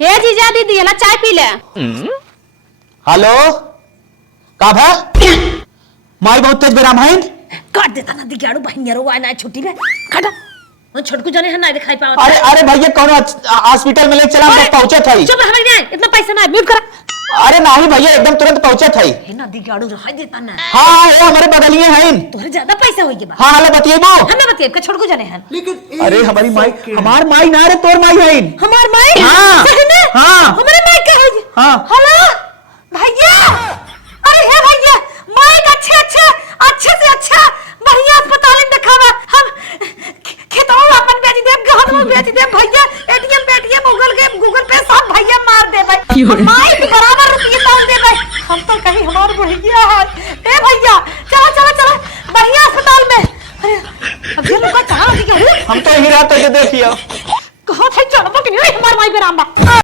हे जीजा दीदी ला चाय पी ले। हेलो का भा माई बहुत तेज बेराम है काट देता ना दिगाड़ू बहनिया रो आना छुट्टी में काटा वो छोटकू जाने है ना दिखाई पावत। अरे अरे भैया कौन हॉस्पिटल में ले चला पहुंचे थे। चुप रह भैया इतना पैसा ना म्यूट करा। अरे नहीं भैया एकदम तुरंत पहुंचे थे। है ना दिगाड़ू रहा देता ना। हां ये हमारे बगलिए हैं। तोरे ज्यादा पैसा होई के बा। हां हेलो बताइबो हमें बताइए का छोटकू जाने है। लेकिन अरे हमारी माई हमार माई ना रे तोर माई है। हमार माई हाँ। सही में हाँ। हमारे माई का है। हां हेलो भैया अरे हे भैया माई अच्छे अच्छे अच्छे से अच्छा भैया अस्पताल में दिखावा हम खेतवा अपन बेच देब गहन में बेच देब भैया एटीएम पेटीएम गूगल पे सब भैया मार दे भाई माई के बराबर रुपया डाल दे भाई। हम तो कहीं हमार भैया है ए भैया चलो चलो चलो बढ़िया अस्पताल में। अरे अब ये लोग कहां दिखे हम तो यही रात तक देखियो कहां थे चलो कि नहीं हमार माई पे राम बा।